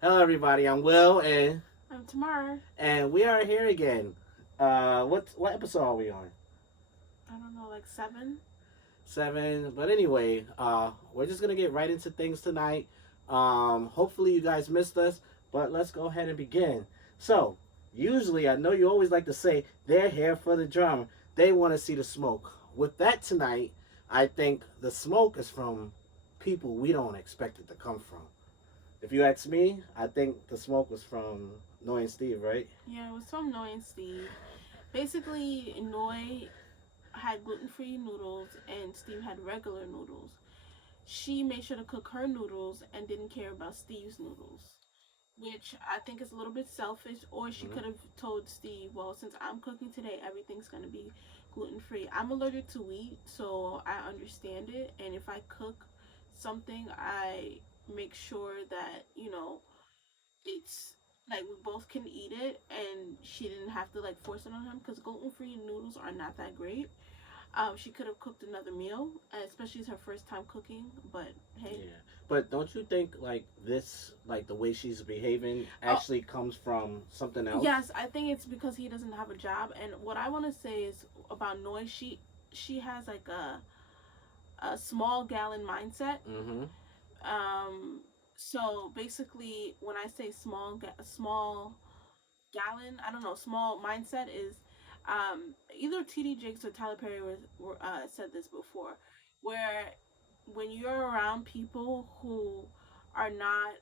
Hello, everybody. I'm Will, I'm Tamara. and we are here again. What episode are we on? I don't know, like seven. 7. But anyway, we're just gonna get right into things tonight. Hopefully, you guys missed us, but let's go ahead and begin. So, usually, I know you always like to say they're here for the drama. They want to see the smoke. With that tonight, I think the smoke is from people we don't expect it to come from. If you ask me, I think the smoke was from Noy and Steve, right? Yeah, it was from Noi and Steve. Basically, Noi had gluten-free noodles and Steve had regular noodles. She made sure to cook her noodles and didn't care about Steve's noodles, which I think is a little bit selfish. Or she Mm-hmm. could have told Steve, well, since I'm cooking today, everything's going to be gluten-free. I'm allergic to wheat, so I understand it. And if I cook something, I make sure that, it's like we both can eat it and she didn't have to like force it on him because gluten-free noodles are not that great. She could have cooked another meal, especially it's her first time cooking, but hey. Yeah, but don't you think like this, like the way she's behaving, Oh, actually comes from something else? yes, I think it's because he doesn't have a job. And what I want to say is about Noise, she has like a small gallon mindset. Mm-hmm. um so basically when I say small gallon, I don't know, small mindset is, either TD Jakes or Tyler Perry said this before, where when you're around people who are not,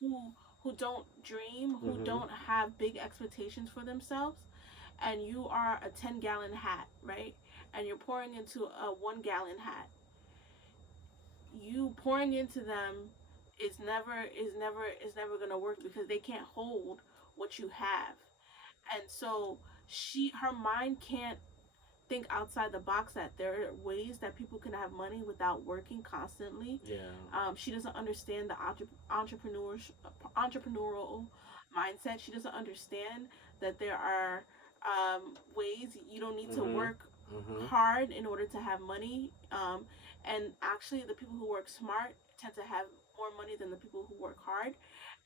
who who don't dream, who Mm-hmm. don't have big expectations for themselves, and you are a 10-gallon hat, right? And you're pouring into a 1-gallon hat. You pouring into them is never going to work because they can't hold what you have. And so her mind can't think outside the box that there are ways that people can have money without working constantly. Yeah. She doesn't understand the entrepreneurial mindset. She doesn't understand that there are, ways you don't need to Mm-hmm. work Mm-hmm. hard in order to have money. And actually, the people who work smart tend to have more money than the people who work hard.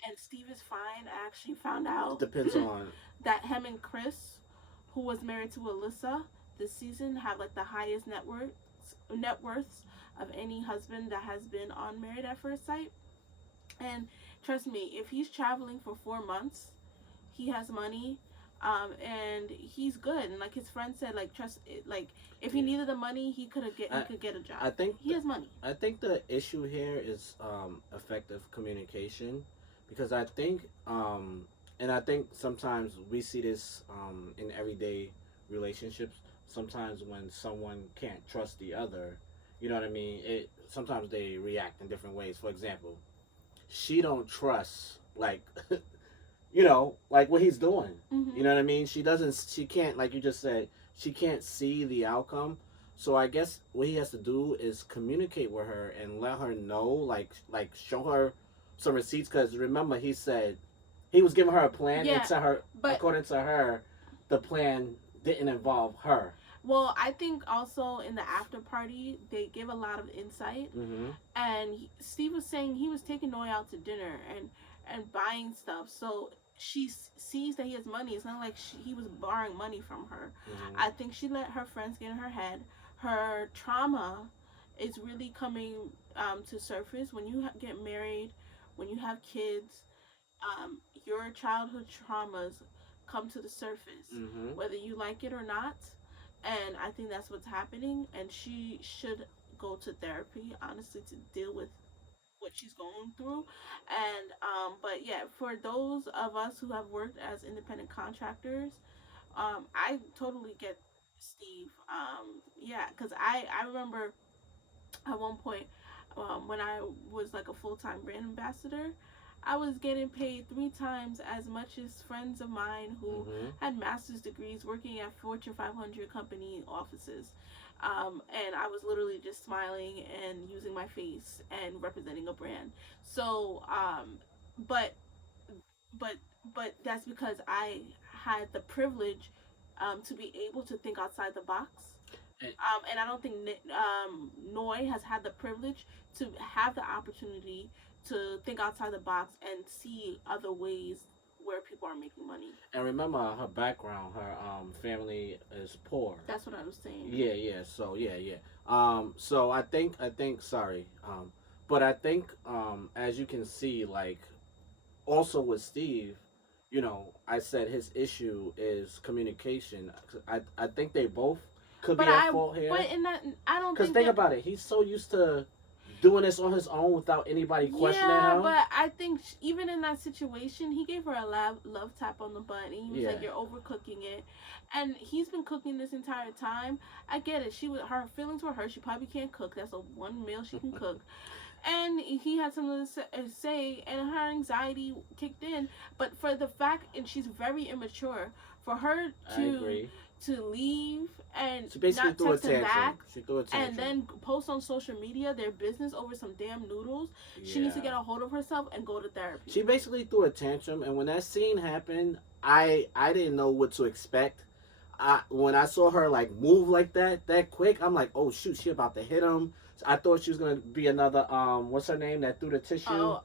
And Steve is fine. I actually found out Depends on. that him and Chris, who was married to Alyssa this season, have like the highest net worths of any husband that has been on Married at First Sight. And trust me, if he's traveling for 4 months, he has money. And he's good. And like his friend said, like trust it, like if he Yeah. needed the money, he I could get a I job. think He has money. I think the issue here is effective communication, because I think sometimes we see this in everyday relationships. Sometimes when someone can't trust the other, you know what I mean. It sometimes they react in different ways. For example, she don't trust like like what he's doing. You Mm-hmm. know what I mean? She can't, like you just said, she can't see the outcome. So I guess what he has to do is communicate with her and let her know, like show her some receipts. Because remember, he said he was giving her a plan, and Yeah, to her, but according to her, the plan didn't involve her. well, I think also in the after party they give a lot of insight. Mm-hmm. And Steve was saying he was taking Noi out to dinner and buying stuff. So she sees that he has money. It's not like he was borrowing money from her. Mm-hmm. I think she let her friends get in her head. Her trauma is really coming, to surface when you get married, when you have kids. Your childhood traumas come to the surface, Mm-hmm. whether you like it or not. And I think that's what's happening. And she should go to therapy, honestly, to deal with what she's going through. And but yeah, for those of us who have worked as independent contractors, I totally get Steve. Yeah, because I remember at one point, when I was like a full-time brand ambassador, I was getting paid 3 times as much as friends of mine who Mm-hmm. had master's degrees working at Fortune 500 company offices. And I was literally just smiling and using my face and representing a brand. So, but but but that's because I had the privilege, to be able to think outside the box. And I don't think Noi has had the privilege to have the opportunity think outside the box and see other ways where people are making money. And remember her background, her family is poor. That's what I was saying. Yeah, yeah. So yeah, yeah. So I think sorry. But I think as you can see, like also with Steve, I said his issue is communication. I think they both could be But at fault here. but in that, I don't Because think think that. about it, he's so used to doing this on his own without anybody questioning Yeah, him. but I think even in that situation, he gave her a love tap on the butt, and he was like, Yeah. "You're overcooking it," and he's been cooking this entire time. I get it. Her feelings were hurt. She probably can't cook. That's a one meal she can cook. And he had something to say, and her anxiety kicked in. But for the fact, and she's very immature, for her I agree. to leave and She basically not threw a text him tantrum. back, She threw a tantrum. and then post on social media their business over some damn noodles, she needs to get a hold of herself and go to therapy. She basically threw a tantrum, and when that scene happened, I didn't know what to expect. When I saw her like move like that quick, I'm like, oh shoot, she about to hit him. I thought she was gonna be another what's her name that threw the tissue? Oh,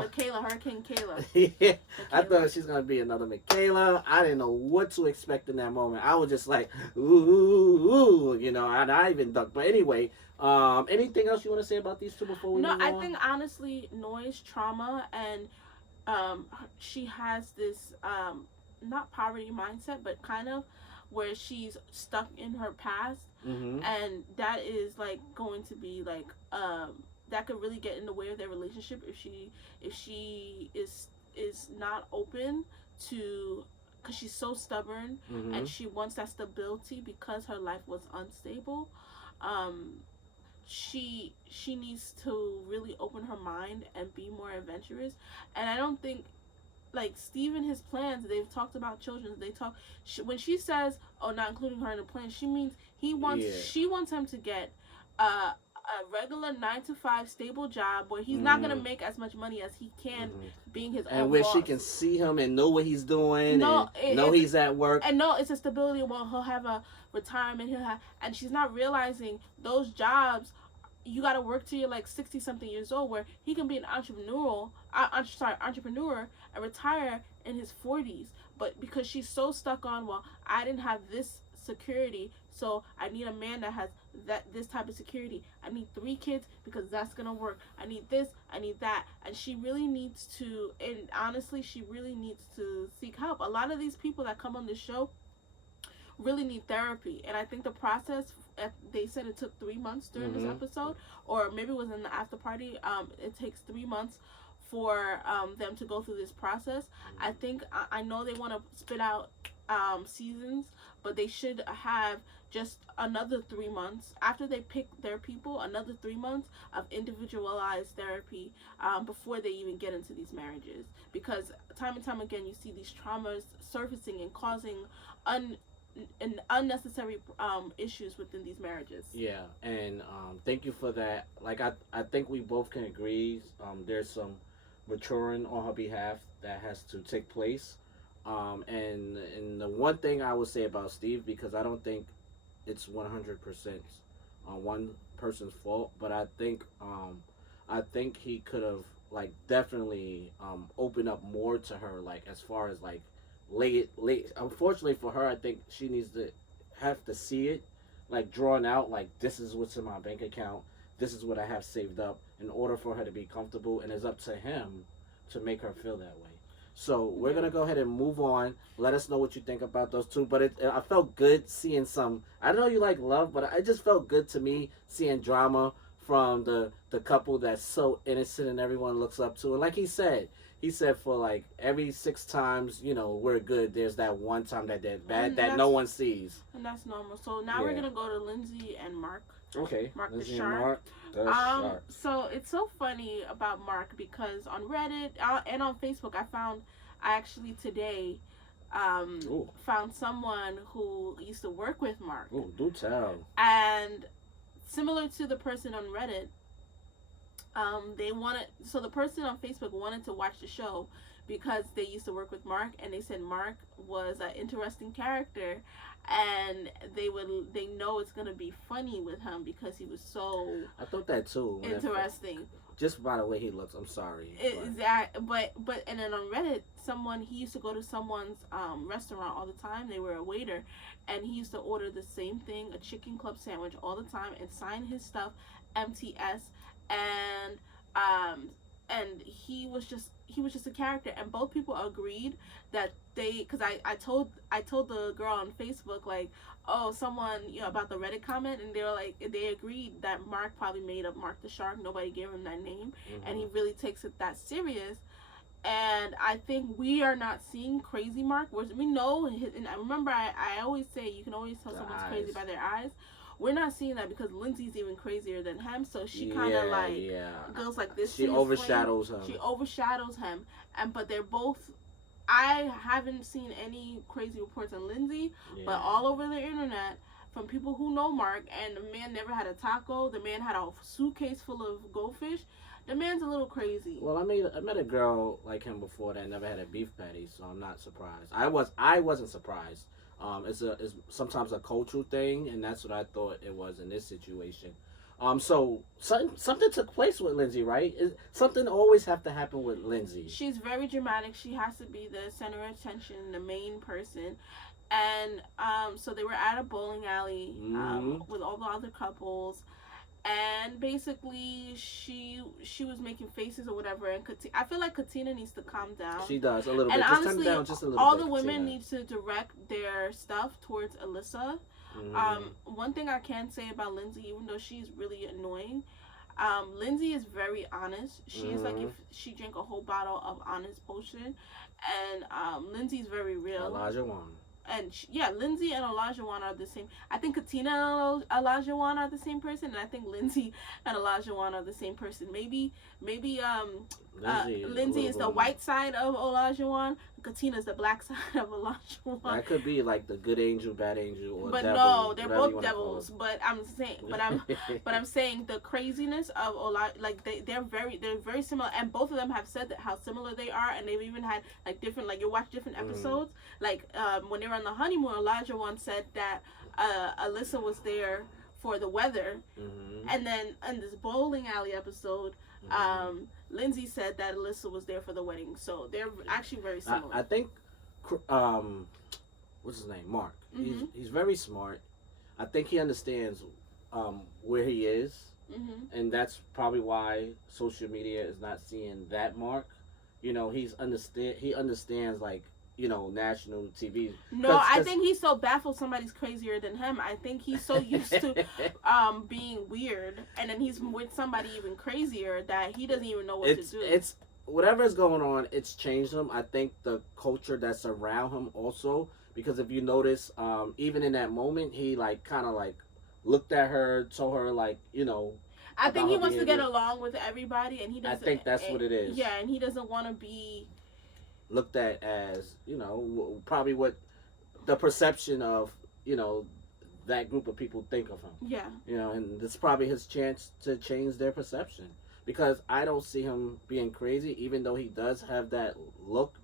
the Kayla Hurricane Kayla. Yeah, I thought she's gonna be another Michaela. I didn't know what to expect in that moment. I was just like, ooh, and I even ducked. But anyway, anything else you want to say about these two before we No, move I on? think honestly, noise, trauma, and she has this not poverty mindset, but kind of where she's stuck in her past, Mm-hmm. and that is like going to be like that could really get in the way of their relationship if she is not open to, because she's so stubborn Mm-hmm. and she wants that stability because her life was unstable. um she needs to really open her mind and be more adventurous. And I don't think, like Steve and his plans, they've talked about children. When she says, "Oh, not including her in the plan," she means she wants him to get a regular 9 to 5 stable job where he's not gonna make as much money as he can, being his And own where boss. she can see him and know what he's doing, No, and know he's at work. And no, it's a stability. Well, he'll have a retirement. And she's not realizing those jobs. You got to work till you're like 60 something years old, where he can be an entrepreneur and retire in his 40s. But because she's so stuck on, well, I didn't have this security, so I need a man that has this type of security. I need 3 kids because that's gonna work. I need this, I need that. And she really needs to, and honestly, she really needs to seek help. A lot of these people that come on this show really need therapy, and I think the process, they said it took 3 months during this episode, or maybe it was in the after party. It takes 3 months for them to go through this process. I think, I know they want to spit out seasons, but they should have just another 3 months after they pick their people, another 3 months of individualized therapy before they even get into these marriages, because time and time again you see these traumas surfacing and causing unnecessary issues within these marriages. Yeah, and thank you for that. Like I think we both can agree. There's some maturing on her behalf that has to take place. And the one thing I would say about Steve, because I don't think it's 100% on one person's fault, but I think he could have like definitely opened up more to her, like as far as like late. Unfortunately for her, I think she needs to have to see it like drawn out, like this is what's in my bank account, this is what I have saved up, in order for her to be comfortable, and it's up to him to make her feel that way. So we're gonna go ahead and move on. Let us know what you think about those two. But I felt good seeing some. I know you like love, but it just felt good to me seeing drama from the couple that's so innocent and everyone looks up to. And like he said for like every 6 times, we're good. There's that one time that they're bad that no one sees. And that's normal. So now we're gonna go to Lindsay and Mark. Okay. Mark Lindsay the Shark. and Mark the Shark. So it's so funny about Mark, because on Reddit and on Facebook, I actually today found someone who used to work with Mark. Ooh, do tell. And similar to the person on Reddit, the person on Facebook wanted to watch the show because they used to work with Mark, and they said Mark was an interesting character, and they know it's gonna be funny with him because he was so I thought that too. interesting. just by the way he looks. I'm sorry. But and then on Reddit, he used to go to someone's restaurant all the time. They were a waiter, and he used to order the same thing, a chicken club sandwich all the time, and sign his stuff MTS, and um he was just a character, and both people agreed that because I told the girl on Facebook, like, oh, someone, about the Reddit comment, and they were like, they agreed that Mark probably made up Mark the Shark. Nobody gave him that name, and he really takes it that serious. And I think we are not seeing crazy Mark. We know, and I remember I always say you can always tell someone's crazy by their eyes. We're not seeing that because Lindsay's even crazier than him, so she kind of goes like this. She overshadows him. She overshadows him, but they're both. I haven't seen any crazy reports on Lindsay, but all over the internet from people who know Mark, and the man never had a taco. The man had a suitcase full of goldfish. The man's a little crazy. Well, I met a girl like him before that never had a beef patty, so I'm not surprised. I wasn't surprised. It's sometimes a cultural thing, and that's what I thought it was in this situation. So something took place with Lindsay, right? Something always have to happen with Lindsay. She's very dramatic. She has to be the center of attention, the main person. And so they were at a bowling alley with all the other couples, and basically she was making faces or whatever. And I feel like Katina needs to calm down. She does a little and bit. Honestly, just down just a little all bit, the women need to direct their stuff towards Alyssa. One thing I can say about Lindsay, even though she's really annoying, Lindsay is very honest. She is like if she drank a whole bottle of honest potion, and Lindsay's very real. Elijah Wan. And Lindsay and Elijah Wan are the same. I think Katina and Elijah Wan are the same person, and I think Lindsay and Elijah Wan are the same person. Maybe Lindsay is the white side of Elijah Wan. Katina's the black side of Elijah Wan. That could be like the good angel, bad angel, or but devil, no, they're both devils. But I'm saying the craziness of Elijah, like they're very similar, and both of them have said that how similar they are, and they've even had like different, like you watch different episodes, like when they were on the honeymoon, Elijah once said that Alyssa was there for the weather, and then in this bowling alley episode, Lindsay said that Alyssa was there for the wedding. So they're actually very similar. I think what's his name, Mark. He's very smart. I think he understands where he is, and that's probably why social media is not seeing that Mark. He understands like national TV. No, I think he's so baffled somebody's crazier than him. I think he's so used to being weird, and then he's with somebody even crazier that he doesn't even know what to do. It's whatever is going on, it's changed him. I think the culture that's around him also, because if you notice, even in that moment, he like kind of like looked at her, told her like I think he wants to get along with everybody, and he doesn't. I think that's what it is. Yeah, and he doesn't want to be looked at as probably what the perception of that group of people think of him. Yeah. And it's probably his chance to change their perception, because I don't see him being crazy, even though he does have that look.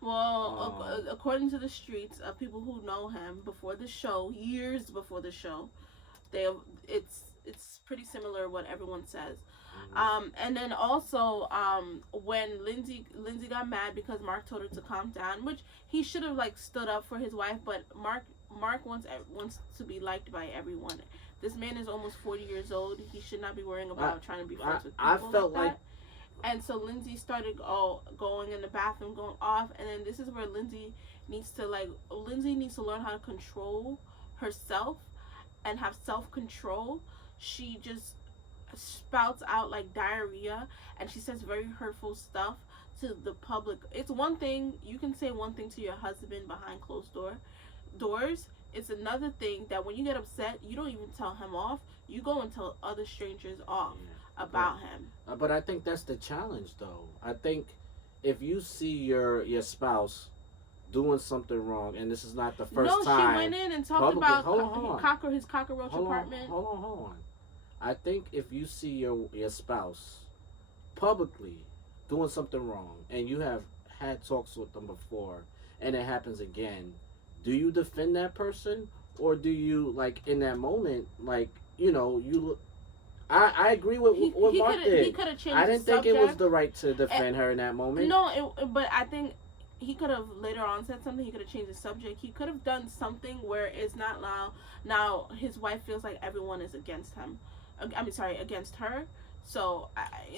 Well, according to the streets of people who know him before the show, years before the show, it's pretty similar what everyone says. And then also when Lindsay got mad because Mark told her to calm down, which he should have like stood up for his wife, but Mark wants to be liked by everyone. This man is almost 40 years old. He should not be worrying about trying to be friends with people. I felt like that. And so Lindsay started going in the bathroom, going off, and then this is where Lindsay needs to learn how to control herself and have self-control. She just spouts out like diarrhea, and she says very hurtful stuff to the public. It's one thing you can say one thing to your husband behind closed doors. It's another thing that when you get upset, you don't even tell him off. You go and tell other strangers off about him. But I think that's the challenge, though. I think if you see your spouse doing something wrong, and this is not the first time. No, she went in and talked about his cockroach apartment. Hold on. I think if you see your spouse publicly doing something wrong, and you have had talks with them before, and it happens again, do you defend that person, or do you, like, in that moment, like, I agree with what Mark did. He could have changed I the didn't think it subject. was the right to defend her in that moment. No, but I think he could have later on said something. He could have changed the subject. He could have done something where it's not now his wife feels like everyone is against him. I mean, sorry, against her. So,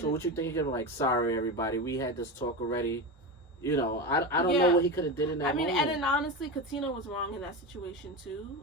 So what you think? He could be like, sorry everybody, we had this talk already. You know, I don't yeah. know what he could have did in that moment. And then honestly, Katina was wrong in that situation too.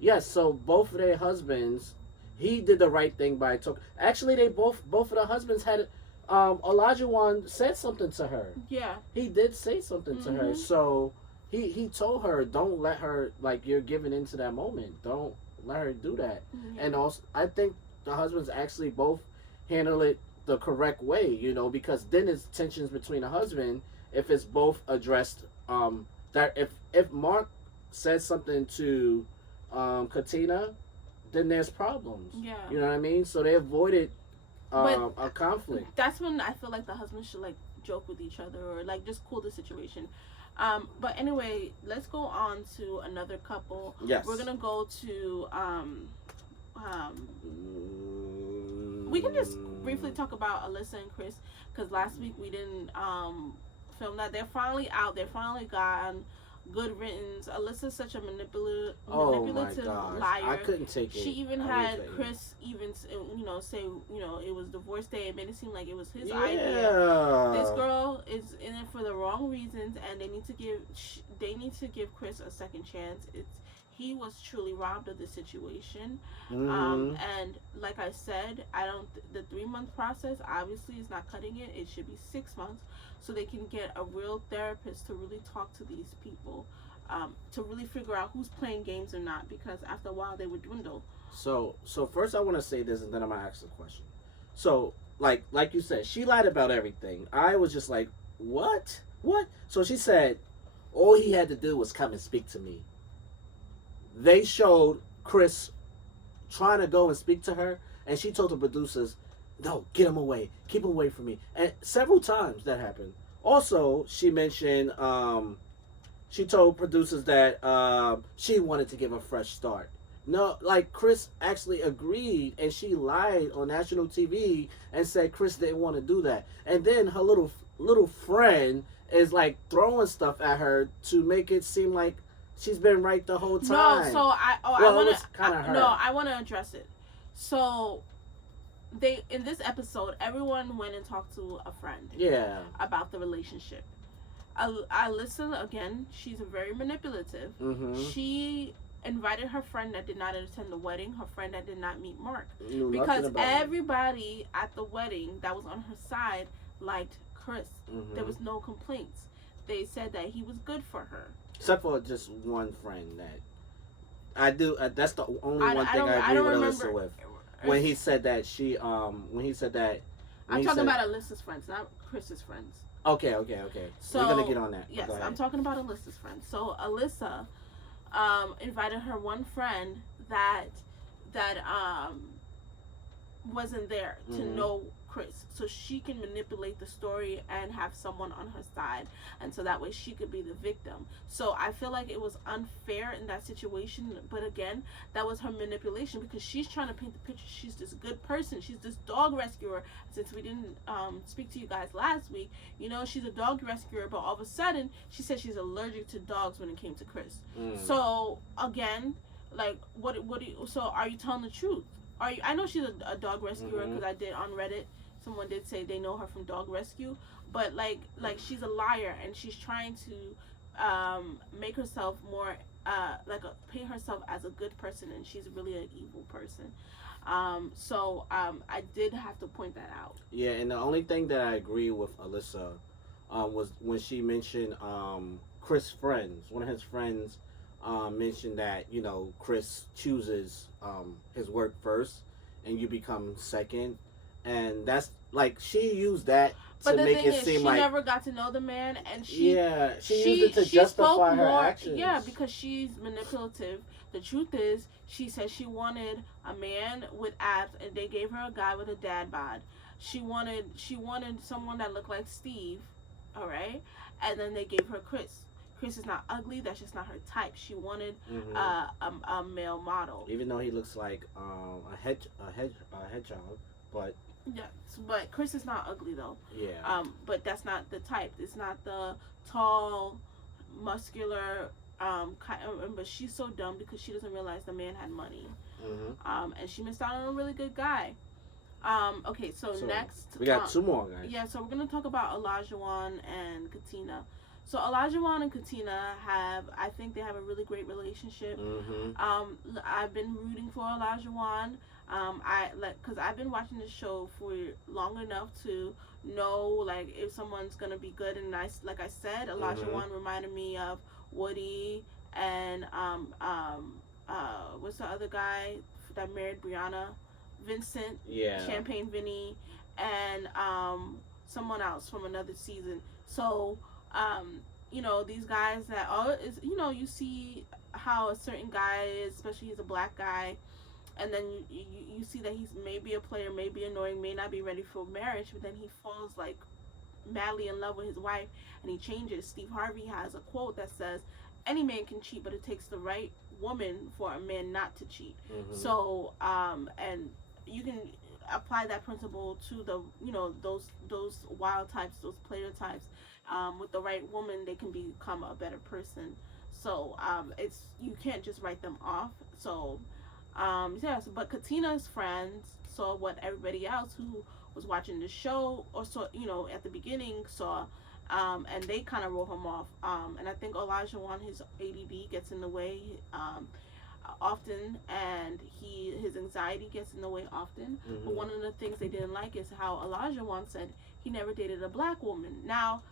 Yes, so both of their husbands, he did the right thing by talk. Actually, they both of the husbands had. Elijah one said something to her. Yeah. He did say something to her. So he told her, don't let her, like, you're giving into that moment. Don't let her do that. And also, I think the husbands actually both handle it the correct way, you know, because then it's tensions between the husband if it's both addressed. That if Mark says something to Katina, then there's problems. Yeah. You know what I mean? So they avoided a conflict. That's when I feel like the husband should like joke with each other or like just cool the situation. But anyway, let's go on to another couple. Yes. We're gonna go to we can just briefly talk about Alyssa and Chris because last week we didn't film that. They're finally out. They're finally gone. Good riddance. Alyssa's such a manipulative liar. I couldn't take it. She even had Chris say it was divorce day. It made it seem like it was his idea. This girl is in it for the wrong reasons, and they need to give Chris a second chance. He was truly robbed of the situation. And like I said, the 3-month process obviously is not cutting it. It should be 6 months so they can get a real therapist to really talk to these people, to really figure out who's playing games or not, because after a while they would dwindle. So first I want to say this and then I'm going to ask a question. So like you said, she lied about everything. I was just like, what? So she said all he had to do was come and speak to me. They showed Chris trying to go and speak to her, and she told the producers, no, get him away. Keep him away from me. And several times that happened. Also, she mentioned, she told producers that she wanted to give a fresh start. No, like Chris actually agreed, and she lied on national TV and said Chris didn't want to do that. And then her little friend is like throwing stuff at her to make it seem like she's been right the whole time. No, so I want to address it. So in this episode, everyone went and talked to a friend. Yeah. About the relationship. Alyssa, again, she's very manipulative. She invited her friend that did not attend the wedding, her friend that did not meet Mark, because everybody at the wedding that was on her side liked Chris. There was no complaints. They said that he was good for her. Except for just one friend that I do. That's the only one thing I agree with Alyssa with. When he said that I'm talking about Alyssa's friends, not Chris's friends. Okay. So we're gonna get on that. Yes, I'm talking about Alyssa's friends. So Alyssa invited her one friend that wasn't there to know Chris, so she can manipulate the story and have someone on her side, and so that way she could be the victim. So I feel like it was unfair in that situation, but again, that was her manipulation because she's trying to paint the picture. She's this good person. She's this dog rescuer. Since we didn't speak to you guys last week, she's a dog rescuer, but all of a sudden she said she's allergic to dogs when it came to Chris. So again, like what do you? So are you telling the truth? I know she's a dog rescuer because I did on Reddit. Someone did say they know her from dog rescue, but like she's a liar and she's trying to make herself more paint herself as a good person, and she's really an evil person. So I did have to point that out. Yeah, and the only thing that I agree with Alyssa was when she mentioned Chris' friends. One of his friends mentioned that Chris chooses his work first and you become second, and that's like she used that to make it seem like she never got to know the man, and she used it to justify her actions. Yeah, because she's manipulative. The truth is, she said she wanted a man with abs, and they gave her a guy with a dad bod. She wanted someone that looked like Steve, all right, and then they gave her Chris. Chris is not ugly. That's just not her type. She wanted Hmm. a male model. Even though he looks like a hedgehog, but Yes, but Chris is not ugly though. yeah. But that's not the type. It's not the tall, muscular. But she's so dumb because she doesn't realize the man had money. Hmm. And she missed out on a really good guy. Okay, so So next, we got two more guys. yeah, so we're gonna talk about Wan and Katina. So Wan and Katina I think they have a really great relationship. Hmm. I've been rooting for Wan. Cause I've been watching this show for long enough to know like if someone's gonna be good and nice. Like I said, Hmm. Wan reminded me of Woody and what's the other guy that married Brianna? Vincent, Yeah. Champagne Vinny, and someone else from another season. So, these guys that all is, you see how a certain guy is, especially he's a black guy, and then you see that he's maybe a player, maybe annoying, may not be ready for marriage, but then he falls like madly in love with his wife and he changes. Steve Harvey has a quote that says, "Any man can cheat, but it takes the right woman for a man not to cheat." Hmm. So, and you can apply that principle to the those wild types, those player types. With the right woman, they can become a better person. So it's you can't just write them off. So yes, but Katina's friends saw what everybody else who was watching the show or saw, at the beginning saw, and they kind of wrote him off. And I think Olajuwon, his ADD gets in the way often, and his anxiety gets in the way often. But Hmm. one of the things they didn't like is how Olajuwon said he never dated a black woman. Now,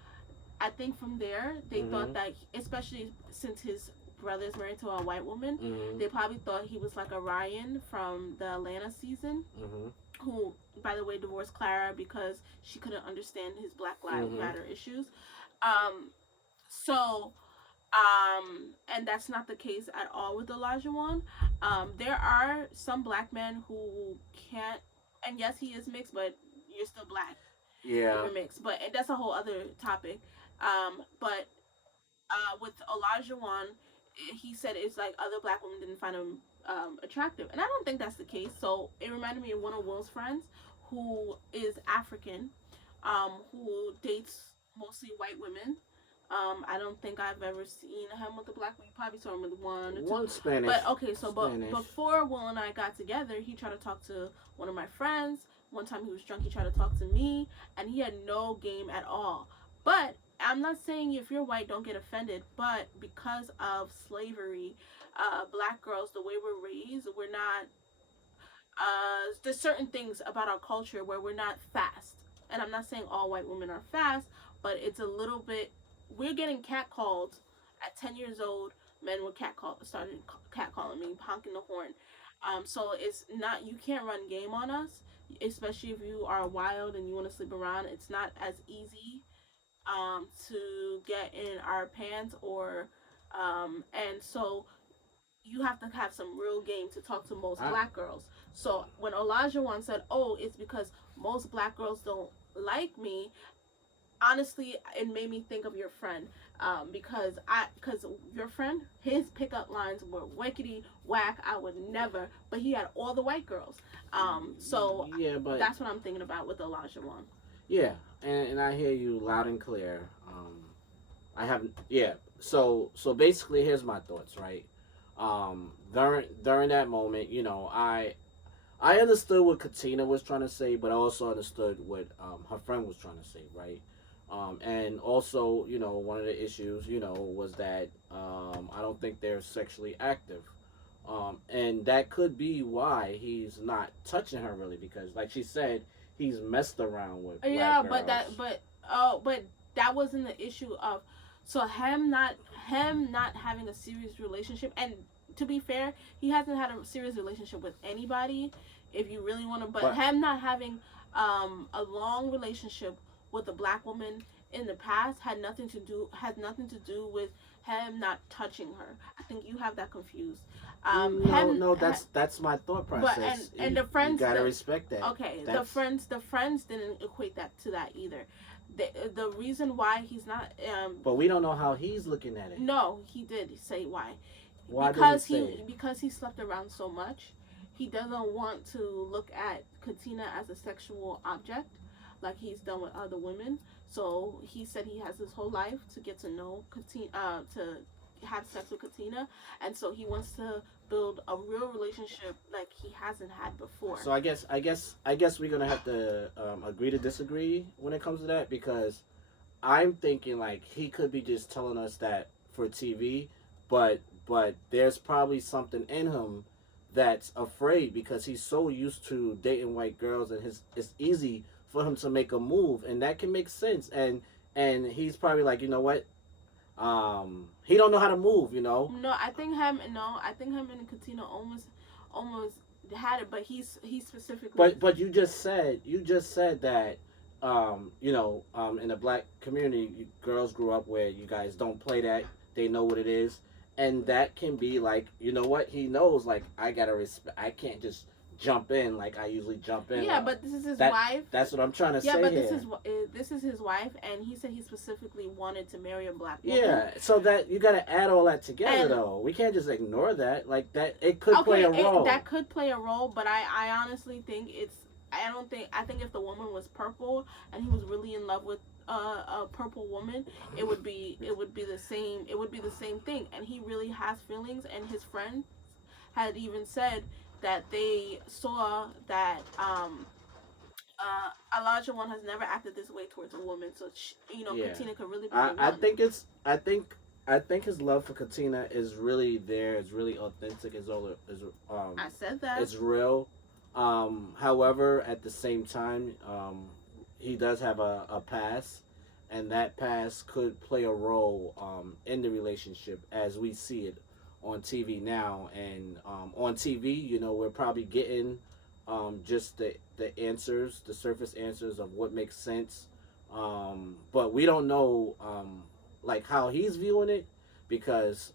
I think from there they thought Hmm. that, especially since his brother's married to a white woman, Hmm. they probably thought he was like a Ryan from the Atlanta season, Hmm. who, by the way, divorced Clara because she couldn't understand his Black Lives Hmm. Matter issues. Um, so, and that's not the case at all with Olajuwon. There are some black men who can't, and yes, he is mixed, but you're still black if Yeah. you're mixed. But that's a whole other topic. But with Olajuwon, he said it's like other black women didn't find him attractive, and I don't think that's the case. So it reminded me of one of Will's friends who is African, who dates mostly white women. I don't think I've ever seen him with a black woman. You probably saw him with one or two. One Spanish. But okay, so Spanish. before Will and I got together, he tried to talk to one of my friends. One time he was drunk, he tried to talk to me, and he had no game at all. But I'm not saying if you're white, don't get offended. But because of slavery, black girls, the way we're raised, we're not. There's certain things about our culture where we're not fast, and I'm not saying all white women are fast, but it's a little bit. We're getting catcalled at 10 years old. Men were started catcalling me, honking the horn. So it's not, you can't run game on us, especially if you are wild and you want to sleep around. It's not as easy to get in our pants and so you have to have some real game to talk to most I, black girls. So when Olajuwon said, "Oh, it's because most black girls don't like me," honestly, it made me think of your friend, because your friend, his pickup lines were wickety whack. I would never, but he had all the white girls. So yeah, but that's what I'm thinking about with Olajuwon. yeah, and I hear you loud and clear. I haven't. Yeah. So basically, here's my thoughts. Right. During that moment, I understood what Katina was trying to say, but I also understood what her friend was trying to say. Right. And also, one of the issues, was that I don't think they're sexually active. And that could be why he's not touching her really because, like she said, he's messed around with black Yeah, but girls. that wasn't the issue of, so him not having a serious relationship. And to be fair, he hasn't had a serious relationship with anybody, if you really want to. But But him not having a long relationship with a black woman in the past had nothing to do with him not touching her. I think you have that confused. no, Him no, that's my thought but and process. and You, the you friends gotta the respect that. okay, That's the friends didn't equate that to that either. the reason why he's not But we don't know how he's looking at it. no, he did say why. Why did he say it? Because he slept around so much, he doesn't want to look at Katina as a sexual object like he's done with other women. So he said he has his whole life to get to know Katina, to have sex with Katina, and so he wants to build a real relationship like he hasn't had before. So I guess we're gonna have to agree to disagree when it comes to that, because I'm thinking like he could be just telling us that for TV, but there's probably something in him that's afraid, because he's so used to dating white girls, and his it's easy for him to make a move, and that can make sense. And he's probably like, you know what, he don't know how to move, you know. No, I think him and Katina almost had it, but he specifically. But you just said that in the black community, girls grew up where you guys don't play that. They know what it is, and that can be like, you know what, he knows, like, I gotta respect. I can't just jump in like I usually jump in. Yeah, but this is his that, wife. That's what I'm trying to Yeah, say but here. this is his wife, and he said he specifically wanted to marry a black woman. Yeah, so that you got to add all that together, And though. We can't just ignore that. Like that, it could play a role. that could play a role, but I honestly think it's. I think if the woman was purple and he was really in love with a purple woman, it would be the same. It would be the same thing, and he really has feelings, and his friends had even said that they saw that Elijah one has never acted this way towards a woman, so Yeah, Katina could really be the I one. think it's I think his love for Katina is really there. It's really authentic. I said that. It's real. However, at the same time, he does have a past, and that past could play a role in the relationship as we see it on TV now. And on TV, we're probably getting just the answers, the surface answers of what makes sense. But we don't know like how he's viewing it, because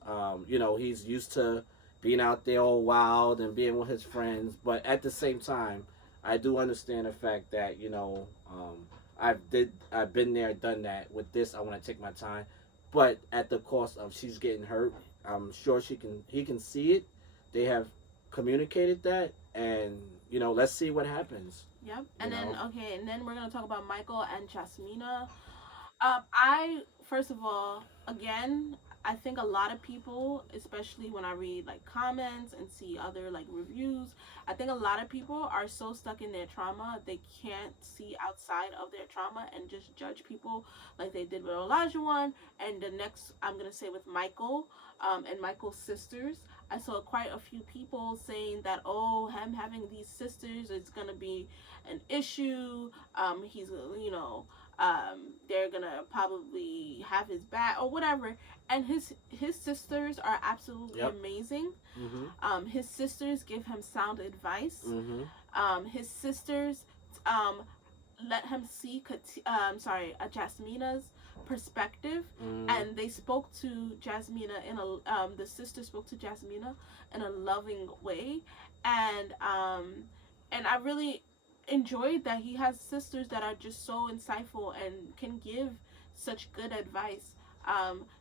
he's used to being out there all wild and being with his friends. But at the same time, I do understand the fact that I've been there, done that. With this, I want to take my time, but at the cost of she's getting hurt. I'm sure he can see it. They have communicated that, and let's see what happens. Yep. You And then know. okay, and then we're gonna talk about Michael and Jasmina. I first of all, again, I think a lot of people, especially when I read like comments and see other like reviews, I think a lot of people are so stuck in their trauma they can't see outside of their trauma and just judge people like they did with Elijah one, and the next I'm gonna say with Michael, and Michael's sisters. I saw quite a few people saying that him having these sisters is gonna be an issue. He's they're gonna probably have his back or whatever, and his sisters are absolutely Yep. amazing. Mhm. His sisters give him sound advice. Mhm. His sisters um let him see Jasmina's perspective, Mhm. and they spoke to Jasmina in a the sister spoke to Jasmina in a loving way, and I really enjoyed that he has sisters that are just so insightful and can give such good advice.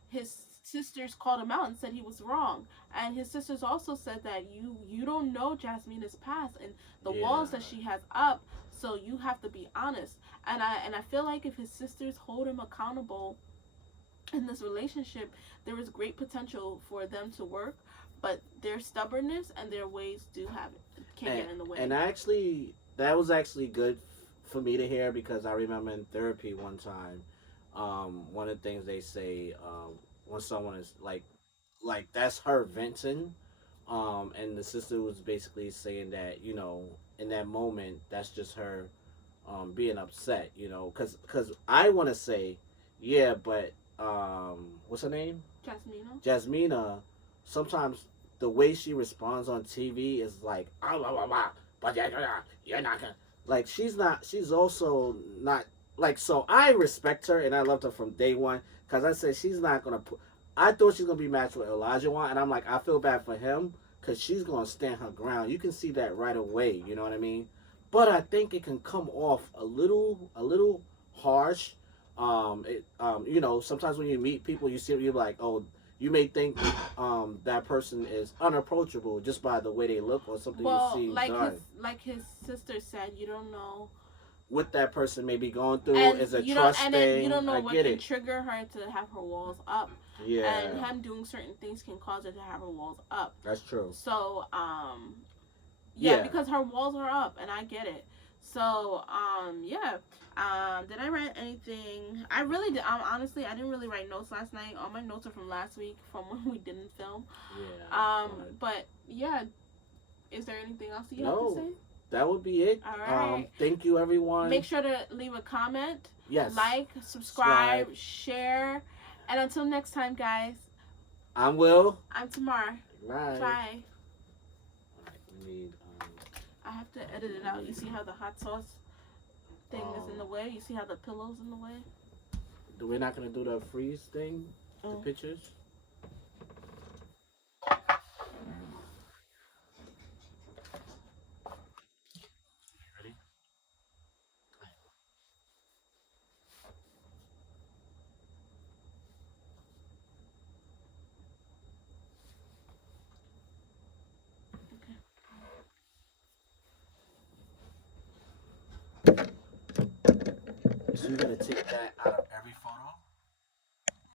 His sisters called him out and said he was wrong, and his sisters also said that you don't know Jasmina's past and the Yeah. walls that she has up, so you have to be honest. And I feel like if his sisters hold him accountable in this relationship, there is great potential for them to work, but their stubbornness and their ways do have can And get in the way. and actually, that was actually good for me to hear, because I remember in therapy one time, one of the things they say, when someone is like that's her venting, and the sister was basically saying that, in that moment, that's just her being upset, because I want to say, yeah, but what's her name? Jasmina. Jasmina. Sometimes the way she responds on TV is like, ah, blah, blah, blah, but you're not gonna, like, she's also not, like, so I respect her and I loved her from day one, because I said she's not gonna put, I thought she's gonna be matched with Elijah one, and I'm like, I feel bad for him, because she's gonna stand her ground. You can see that right away, you know what I mean? But I think it can come off a little harsh, Sometimes when you meet people, you see you're like, oh, you may think that person is unapproachable just by the way they look or something you Well, see done. like his sister said, you don't know, What that person may be going through and is a you don't, trust and then you thing. don't know I what get can it. trigger her to have her walls up, and Yeah, him doing certain things can cause her to have her walls up. that's true. So, yeah, Yeah. because her walls are up, and I get it. So, yeah. Did I write anything? I really did. Honestly, I didn't really write notes last night. All my notes are from last week, from when we didn't film. Yeah, But yeah, is there anything else that you have to no, say? that would be it. All right. Thank you, Make everyone. sure to leave a comment, Yes, like, subscribe. subscribe, share, and until next time, guys. I'm Will. I'm Tamar. Right. Bye. All right, we need. I have to edit it out. You see how the hot sauce thing is in the way? You see how the pillow's in the way? We're not gonna do the freeze thing, the Oh. pictures. Ready? So you gotta take that out of